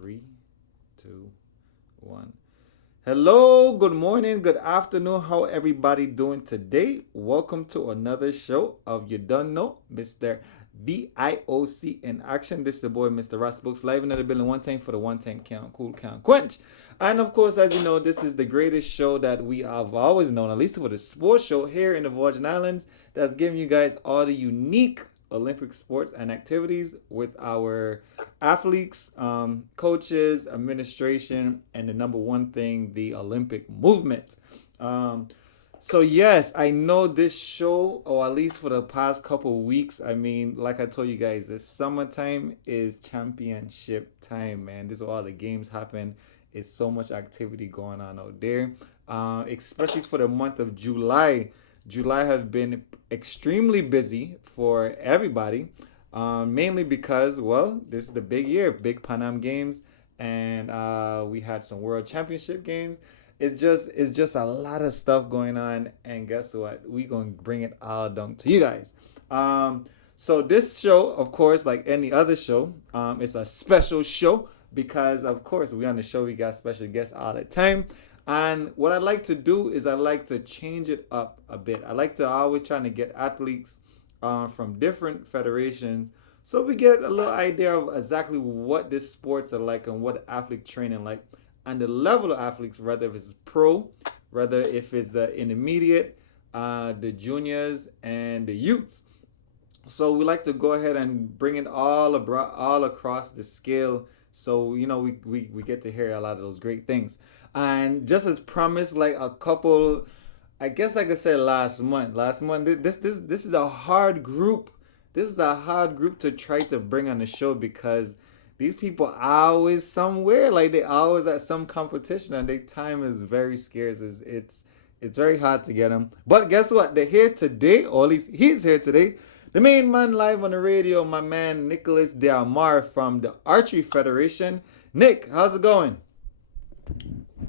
Three, two, one. Hello, good morning, good afternoon. How everybody doing today? Welcome to another show of You Don't Know, Mr. VIOC in action. This is the boy, Mr. Ras Books, live in the building one time for the one time count, cool count, quench. And of course, as you know, this is the greatest show that we have always known, at least for the sports show here in the Virgin Islands, that's giving you guys all the unique Olympic sports and activities with our athletes, coaches, administration, and the number one thing, the Olympic movement. Um, so yes, I know this show, or at least for the past couple of weeks. I mean, like I told you guys, the summertime is championship time, man. This is where all the games happen. It's so much activity going on out there, especially for the month of July. July has been extremely busy for everybody, mainly because, well, this is the big year, big Pan Am Games, and we had some World Championship games. It's just a lot of stuff going on, and guess what? We gonna bring it all down to you guys. So this show, of course, like any other show, it's a special show because, of course, we on the show we got special guests all the time. And what I like to do is I like to change it up a bit. I like to always trying to get athletes from different federations so we get a little idea of exactly what this sports are like and what athlete training like and the level of athletes, whether if it's pro, whether if it's the intermediate, the juniors, and the youths. So we like to go ahead and bring it all across the scale so we get to hear a lot of those great things. And just as promised, like a couple, I guess I could say last month, this is a hard group. This is a hard group to try to bring on the show because these people are always somewhere, like they always at some competition, and their time is very scarce. It's very hard to get them. But guess what? They're here today, or at least he's here today. The main man live on the radio, my man Nicolas Delmar from the Archery Federation. Nick, how's it going?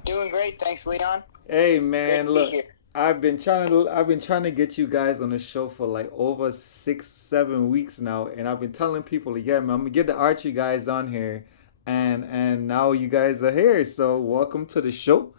Doing great, thanks, Leon. Hey Great man, to be look, here. I've been trying to get you guys on the show for like over 6, 7 weeks now, and I've been telling people, yeah, man, I'm gonna get the Archery guys on here, and now you guys are here. So welcome to the show.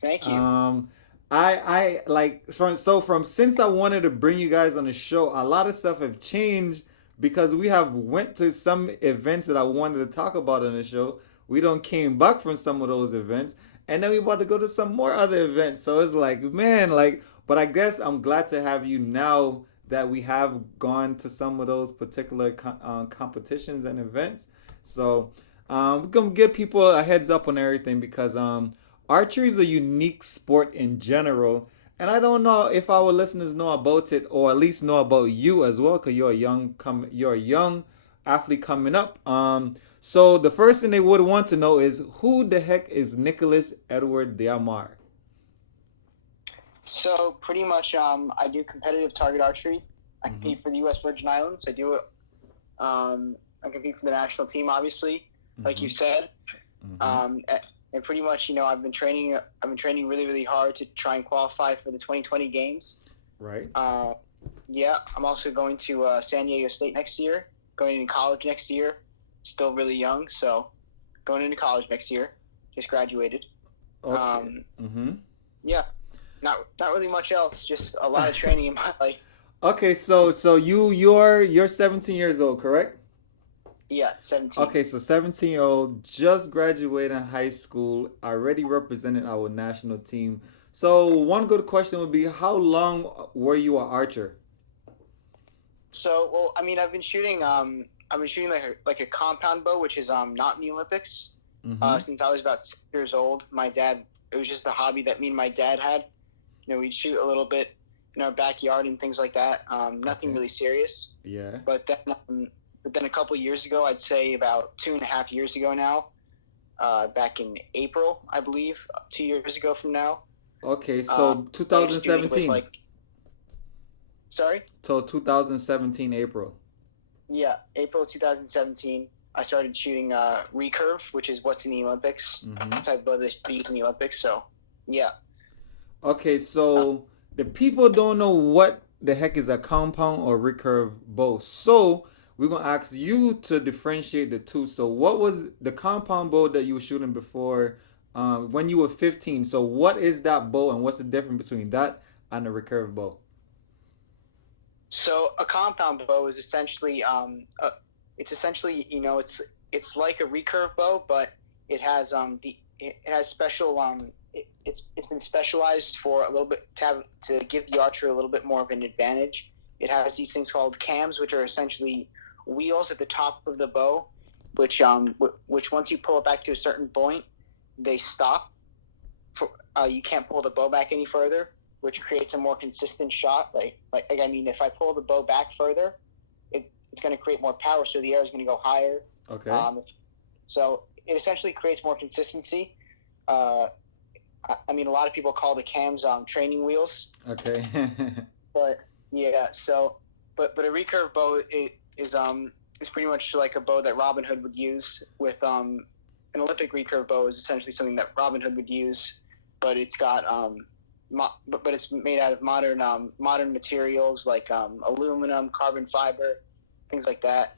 Thank you. Um, I like from since I wanted to bring you guys on the show, a lot of stuff have changed because we have went to some events that I wanted to talk about on the show. We don't came back from some of those events, and then we about to go to some more other events. So it's like, man, like, but I guess I'm glad to have you now that we have gone to some of those particular competitions and events. So we're gonna give people a heads up on everything because archery is a unique sport in general, and I don't know if our listeners know about it or at least know about you as well, because you're a young athlete coming up. So the first thing they would want to know is who the heck is Nicholas Edward Diamar? So pretty much, I do competitive target archery. I Mm-hmm. compete for the U.S. Virgin Islands. I do it. I compete for the national team, obviously, like Mm-hmm. you said. Mm-hmm. And pretty much, I've been training. I've been training really, really hard to try and qualify for the 2020 games. Right. Yeah, I'm also going to San Diego State next year. Going into college next year. Still really young, so going into college next year. Just graduated. Okay. Mm-hmm. Yeah, not really much else. Just a lot of training in my life. Okay. So you're 17 years old, correct? Yeah, 17. Okay. So 17-year-old just graduated high school, already represented our national team. So one good question would be, how long were you an archer? So, well, I mean, I've been shooting like a compound bow, which is not in the Olympics. Mm-hmm. Since I was about 6 years old. My dad, it was just a hobby that me and my dad had. We'd shoot a little bit in our backyard and things like that. Nothing Okay. really serious. Yeah. But then a couple years ago, I'd say about 2.5 years ago now, back in April, I believe, 2 years ago from now. Okay. So Started shooting with 2017. Sorry? So 2017 April. Yeah, April 2017. I started shooting recurve, which is what's in the Olympics. Mm-hmm. Type of they use in the Olympics. So, yeah. Okay, so the people don't know what the heck is a compound or recurve bow. So we're gonna ask you to differentiate the two. So, what was the compound bow that you were shooting before when you were 15? So, what is that bow, and what's the difference between that and a recurve bow? So a compound bow is essentially it's essentially it's like a recurve bow, but it has special it's been specialized for a little bit to give the archer a little bit more of an advantage. It has these things called cams, which are essentially wheels at the top of the bow, which once you pull it back to a certain point, they stop. You can't pull the bow back any further, which creates a more consistent shot. I mean, if I pull the bow back further, it's going to create more power, so the air is going to go higher. Okay. So it essentially creates more consistency. I mean, a lot of people call the cams training wheels. Okay. But yeah, so but a recurve bow is pretty much like a bow that Robin Hood would use. With an Olympic recurve bow is essentially something that Robin Hood would use, but it's got but it's made out of modern materials like aluminum, carbon fiber, things like that.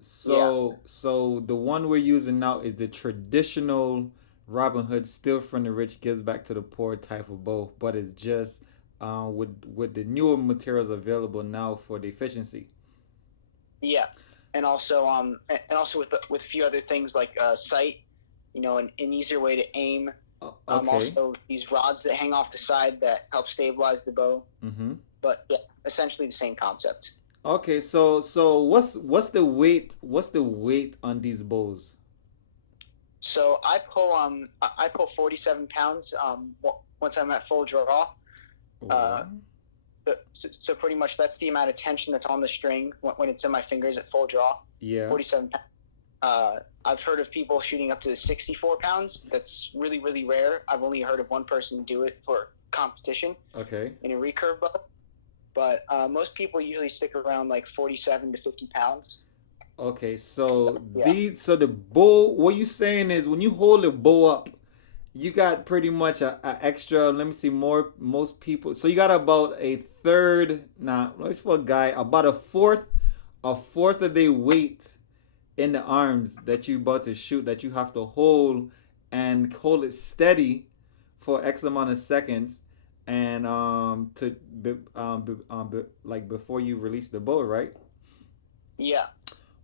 So the one we're using now is the traditional Robin Hood, still from the rich gives back to the poor type of bow, but it's just with the newer materials available now for the efficiency. Yeah, and also with a few other things like sight, an easier way to aim. Okay. Also, these rods that hang off the side that help stabilize the bow. Mm-hmm. But yeah, essentially the same concept. Okay, so what's the weight on these bows? So I pull 47 pounds once I'm at full draw. Uh, What? so pretty much that's the amount of tension that's on the string when it's in my fingers at full draw. Yeah. 47 pounds. I've heard of people shooting up to 64 pounds. That's really, really rare. I've only heard of one person do it for competition Okay. in a recurve bow. But most people usually stick around like 47 to 50 pounds. Okay, so Yeah. the bow, what you saying is when you hold the bow up, you got pretty much a extra, let me see, most people, so you got about a third, nah, let's for a guy, about a fourth of their weight in the arms that you about to shoot, that you have to hold and hold it steady for X amount of seconds, and like before you release the bow, right? Yeah.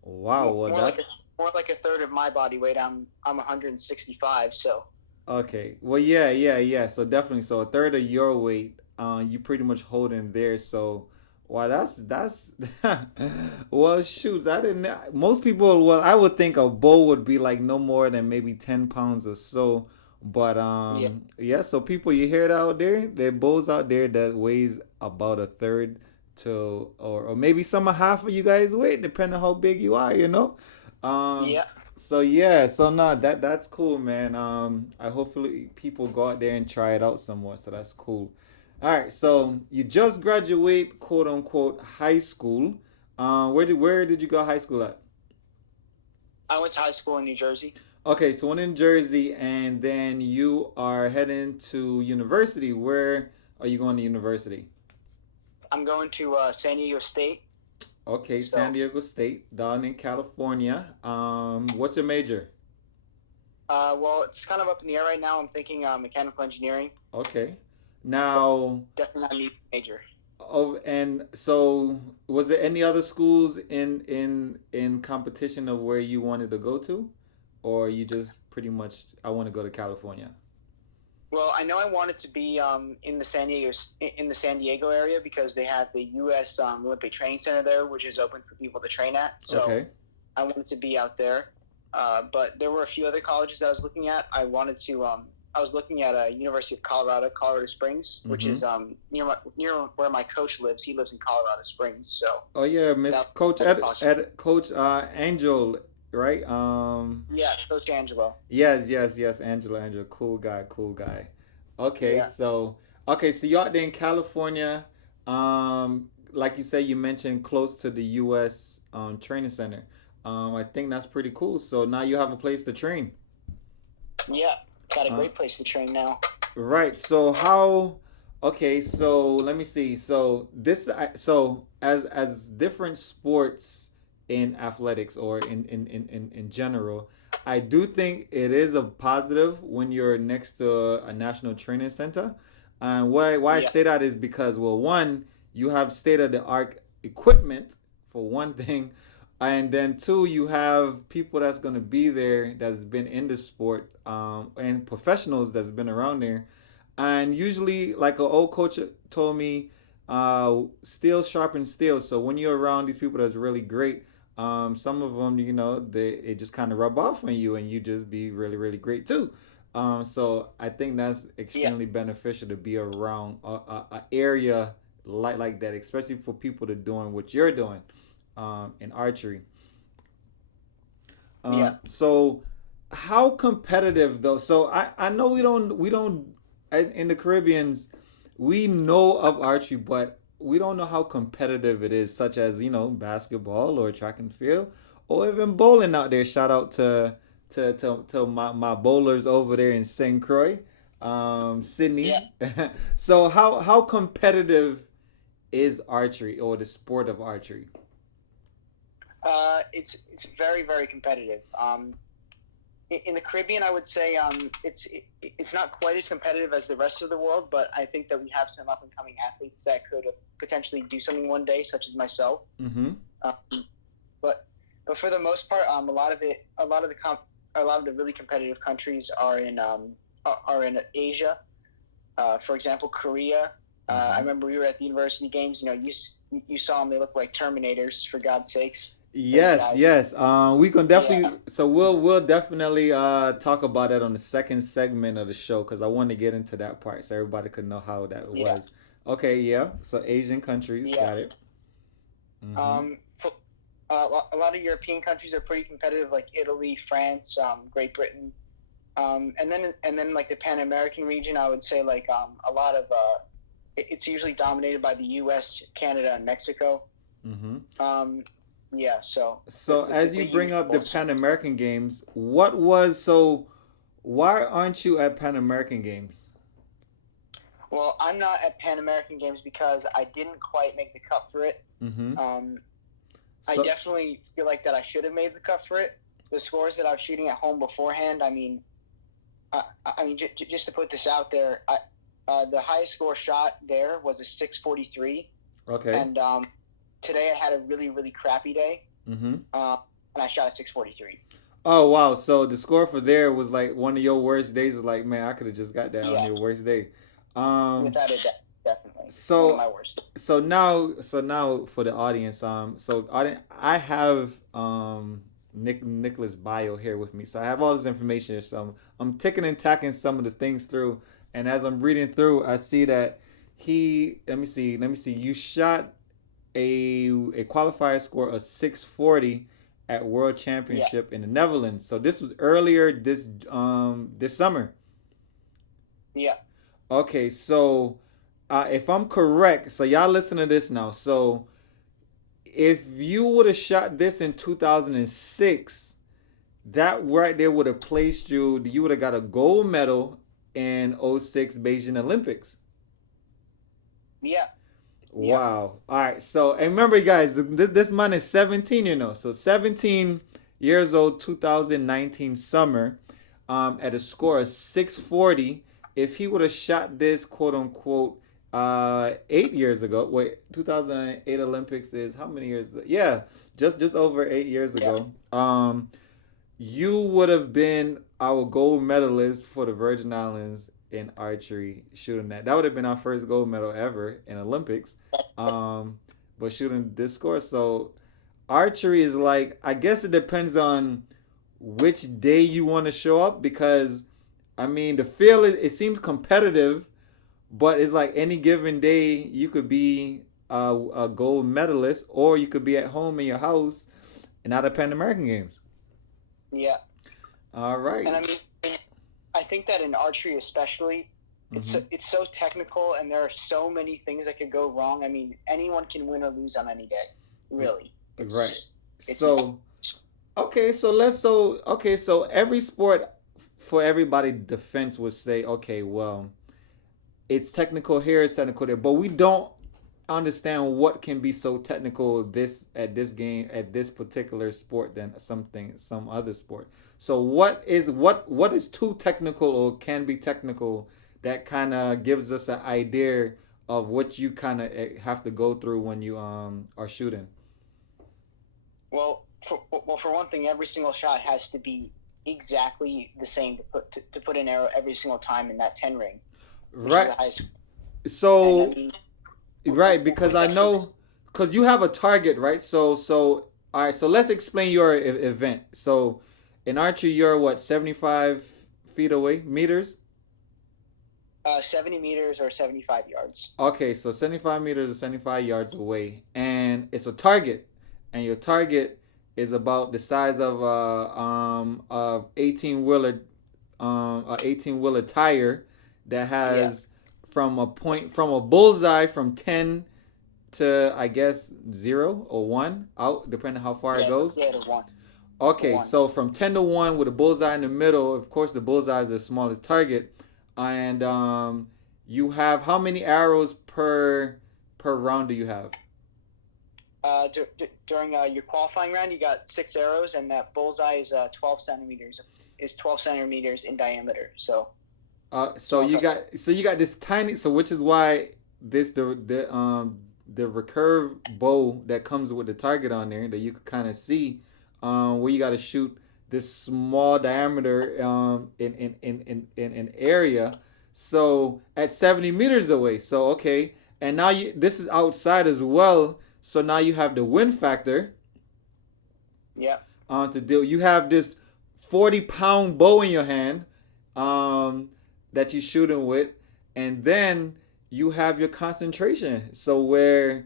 Wow, well More like that's more like a third of my body weight. I'm 165, so okay. Well, yeah, yeah, yeah. So definitely, so a third of your weight, you pretty much holding there. So, wow, that's well, shoot, I didn't. Most people, well, I would think a bow would be like no more than maybe 10 pounds or so. But yeah. yeah. So people, you hear it out there? There are bows out there that weighs about a third to, or maybe some a half of you guys weight, depending on how big you are. Um, Yeah. so yeah, so no, that's cool, man. I hopefully people go out there and try it out some more. So that's cool. All right, so you just graduate, quote unquote, high school. Where did you go high school at? I went to high school in New Jersey. Okay, so one in Jersey, and then you are heading to university. Where are you going to university? I'm going to San Diego State. Okay, San So, Diego State, down in California. What's your major? well, it's kind of up in the air right now. I'm thinking mechanical engineering. Okay. But Now, definitely not a major. oh, and so was there any other schools in competition of where you wanted to go to, or you just pretty much I want to go to California? Well, I know I wanted to be in the San Diego area because they have the U.S. Olympic Training Center there, which is open for people to train at. So Okay. I wanted to be out there. But there were a few other colleges that I was looking at. I was looking at University of Colorado, Colorado Springs, which Mm-hmm. is near where my coach lives. He lives in Colorado Springs, so Oh yeah, Miss that Coach that's possible. Coach Angel, right? Yeah, Coach Angelo. Yes, yes, yes, Angela, cool guy, cool guy. Okay, Yeah, so you're out there in California, like you said, you mentioned close to the U.S. Training Center. I think that's pretty cool. So now you have a place to train. yeah, got a Uh, great place to train now. right. So how? Okay, so let me see. So so as different sports in athletics or in general, I do think it is a positive when you're next to a national training center. And why I Yeah, say that is because, well, one, you have state of the art equipment for one thing, and then two, you have people that's gonna be there that's been in the sport, and professionals that's been around there. And usually, like an old coach told me, steel sharpens steel. So when you're around these people that's really great, some of them, they it just kind of rub off on you, and you just be really, really great too. So I think that's yeah, extremely beneficial to be around a area like that, especially for people that doing what you're doing, in archery. yeah. So how competitive though? So I know we don't in the Caribbeans we know of archery, but we don't know how competitive it is, such as basketball or track and field or even bowling out there. Shout out to my bowlers over there in St. Croix, Yeah. Sydney. So how competitive is archery or the sport of archery? It's very very competitive. In the Caribbean, I would say it's not quite as competitive as the rest of the world, but I think that we have some up and coming athletes that could potentially do something one day, such as myself. Mm-hmm. Um, but but for the most part, a lot of the really competitive countries are in Asia. For example, Korea. I Mm-hmm. remember we were at the university games. You know, you saw them; they look like Terminators, for God's sakes. Those Yes, guys. yes. We can Yeah, definitely. So we'll definitely talk about that on the second segment of the show because I want to get into that part so everybody could know how that yeah, was. Okay, yeah. So Asian countries, yeah. got it. Mm-hmm. Um, a lot of European countries are pretty competitive, like Italy, France, Great Britain, and then like the Pan American region. I would say like a lot of it's usually dominated by the U.S., Canada, and Mexico. Mm-hmm. Um, yeah, so So as the you bring up the usuals. Pan American Games, what was so? Why aren't you at Pan American Games? Well, I'm not at Pan American Games because I didn't quite make the cut for it. Mm-hmm. Um, I So definitely feel like that I should have made the cut for it. The scores that I was shooting at home beforehand, just to put this out there, the highest score shot there was a 643, okay. and today I had a really really crappy day, Mm-hmm. uh, and I shot a 643. Oh wow! So the score for there was like one of your worst days. Was like, man, I could have just got that on Yeah, your worst day. Um. without a doubt, definitely one of So my worst. so now for the audience, I have Nicolas bio here with me, so I have all this information. So I'm ticking and tacking some of the things through, and as I'm reading through, I see that he let me see, you shot a qualifier score of 640 at World Yeah, Championship in the Netherlands. So this was earlier this summer. yeah, Okay, so if I'm correct, so y'all listen to this now. So if you would have shot this in 2006, that right there would have placed you. You would have got a gold medal in '06 Beijing Olympics. yeah, yeah, Wow. All right. So, and remember, guys, this man is 17, So 17 years old, 2019 summer, at a score of 640. If he would have shot this, quote unquote, 8 years ago, wait, 2008 Olympics is how many years? Yeah, just over 8 years yeah, ago. You would have been our gold medalist for the Virgin Islands in archery shooting that. That would have been our first gold medal ever in Olympics. Um, but shooting this score. So archery is like, I guess it depends on which day you want to show up because I mean the field it seems competitive, but it's like any given day you could be a gold medalist or you could be at home in your house and not at Pan American Games. yeah. All right. And I think that in archery especially, Mm-hmm. it's so technical, and there are so many things that could go wrong. I mean, anyone can win or lose on any day. Really, Right. it's So so every sport for everybody defense would say, okay, well, it's technical here, it's technical there, but we don't understand what can be so technical this at this game at this particular sport than some other sport. So what is too technical or can be technical that kind of gives us an idea of what you kind of have to go through when you are shooting. For one thing, every single shot has to be exactly the same to put an arrow every single time in that 10 ring, which is Right. the highest. And I So mean, right, because I know, because you have a target, right? So all right. So let's explain your event. So in archery, you're what 75 feet away meters. 70 meters or 75 yards. Okay, so 75 meters or 75 yards away, and it's a target, and your target is about the size of a 18 wheeler tire that Yeah, has from a bullseye from 10 to I guess 0 or 1 out depending how far it yeah, goes. yeah. The Okay, one. so from 10 to 1 with a bullseye in the middle. Of course, the bullseye is the smallest target, and you have how many arrows per round do you have? During your qualifying round, you got 6 arrows, and that bullseye is 12 centimeters. Is 12 centimeters in diameter. So So small. you got this tiny. So which is why this the recurve bow that comes with the target on there that you can kind of see, where you got to shoot this small diameter in an area. So at 70 meters away. So okay, and now this is outside as well. So now you have the wind factor Yeah. to deal. You have this 40-pound bow in your hand, um, that you're shooting with, and then you have your concentration. So where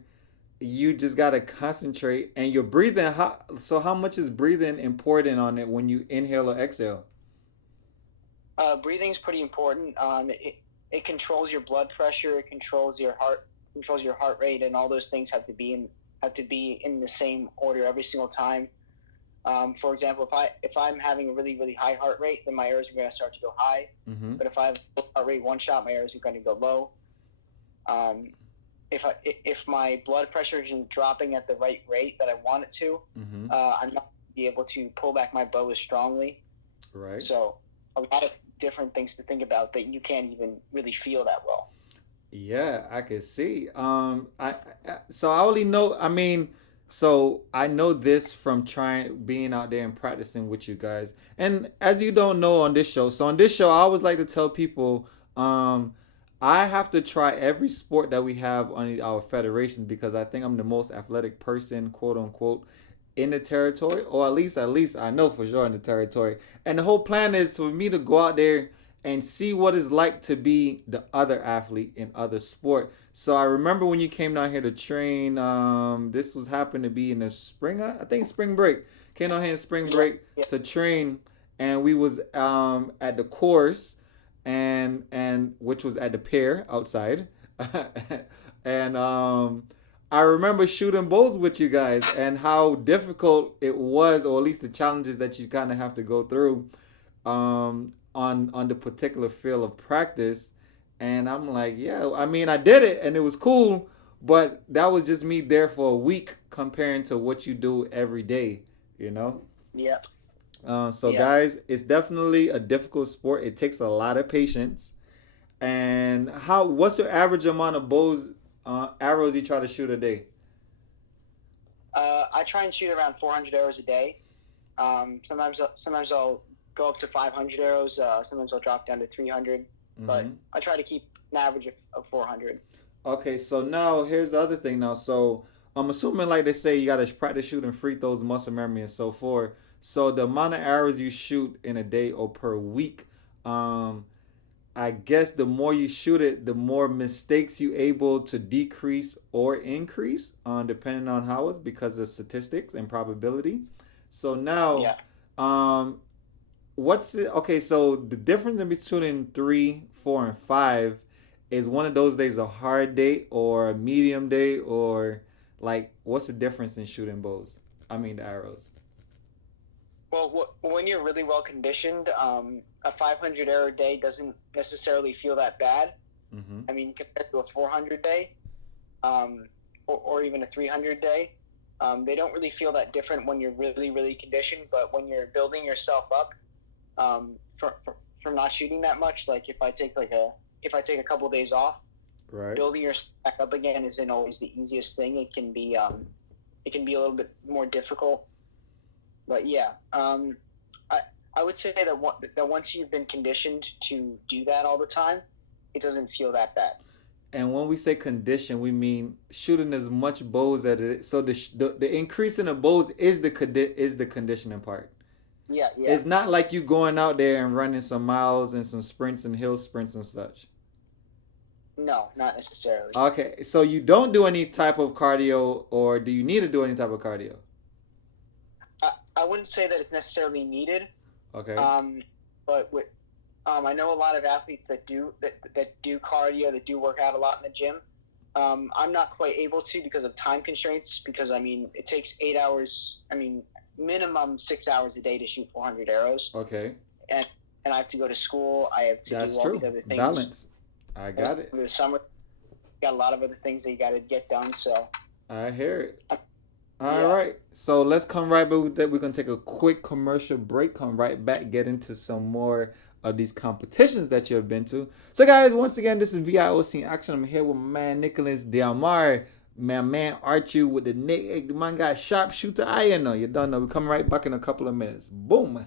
you just gotta concentrate and you're breathing. How much is breathing important on it when you inhale or exhale? Breathing is pretty important. It controls your blood pressure. It controls your heart rate, and all those things have to be in the same order every single time. For example, if I'm having a really really high heart rate, then my arrows are going to start to go high. Mm-hmm. But if I have low heart rate one shot, my arrows are going to go low. Um, if my blood pressure isn't dropping at the right rate that I want it to, Mm-hmm. I'm not going to be able to pull back my bow as strongly. Right. So a lot of different things to think about that you can't even really feel that well. Yeah, I can see. So I only know. I mean, so I know this from trying being out there and practicing with you guys. And as you don't know on this show, so on this show, I always like to tell people, I have to try every sport that we have on our federations because I think I'm the most athletic person, quote unquote, in the territory, or at least I know for sure in the territory. And the whole plan is for me to go out there and see what it's like to be the other athlete in other sport. So I remember when you came down here to train. This was happened to be in the spring. I think spring break. Came down here in spring Yeah, break yeah, to train, and we was at the course, and which was at the pier outside, and I remember shooting bowls with you guys and how difficult it was, or at least the challenges that you kind of have to go through, on the particular field of practice. And I'm like, yeah, I mean, I did it and it was cool, but that was just me there for a week comparing to what you do every day, you know? yeah, So, yeah. guys, it's definitely a difficult sport. It takes a lot of patience. And what's your average amount of arrows you try to shoot a day? I try and shoot around 400 arrows a day. Sometimes I'll go up to 500 arrows. Sometimes I'll drop down to 300, but Mm-hmm. I try to keep an average of 400. Okay, so now here's the other thing now. So I'm assuming, like they say, you gotta practice shooting free throws, muscle memory, and so forth. So the amount of arrows you shoot in a day or per week, um, I guess the more you shoot it, the more mistakes you able to decrease or increase, depending on how it's because of statistics and probability. So now, Yeah. um, what's it? Okay, so the difference in between 3, 4, and 5 is one of those days a hard day or a medium day, or like what's the difference in shooting bows? I mean the arrows. Well, when you're really well conditioned, a 500 arrow day doesn't necessarily feel that bad. Mm-hmm. I mean, compared to a 400 day, or even a 300 day, they don't really feel that different when you're really, really conditioned. But when you're building yourself up, from not shooting that much, like if I take a couple of days off, Right. building yourself back up again isn't always the easiest thing. It can be a little bit more difficult. But yeah, I would say that once you've been conditioned to do that all the time, it doesn't feel that bad. And when we say condition, we mean shooting as much bows as it. So the increase in the bows is the conditioning part. Yeah, yeah. It's not like you going out there and running some miles and some sprints and hill sprints and such. No, not necessarily. Okay, so you don't do any type of cardio, or do you need to do any type of cardio? I wouldn't say that it's necessarily needed. Okay. But I know a lot of athletes that do cardio, that do work out a lot in the gym. I'm not quite able to because of time constraints. Because I mean, it takes 8 hours. I mean, minimum 6 hours a day to shoot 400 arrows. Okay. And I have to go to school. I have to That's do all true. these other things. Balance. I got it. Over the summer, got a lot of other things that you got to get done. So I hear it. All right. So let's come right back with that. We're going to take a quick commercial break, come right back, get into some more of these competitions that you have been to. So, guys, once again, this is VIOC in action. I'm here with my man, Nicolas Diamar. My man, Archery with the Nick. The man got sharpshooter eye in. You don't know. We're coming right back in a couple of minutes. Boom.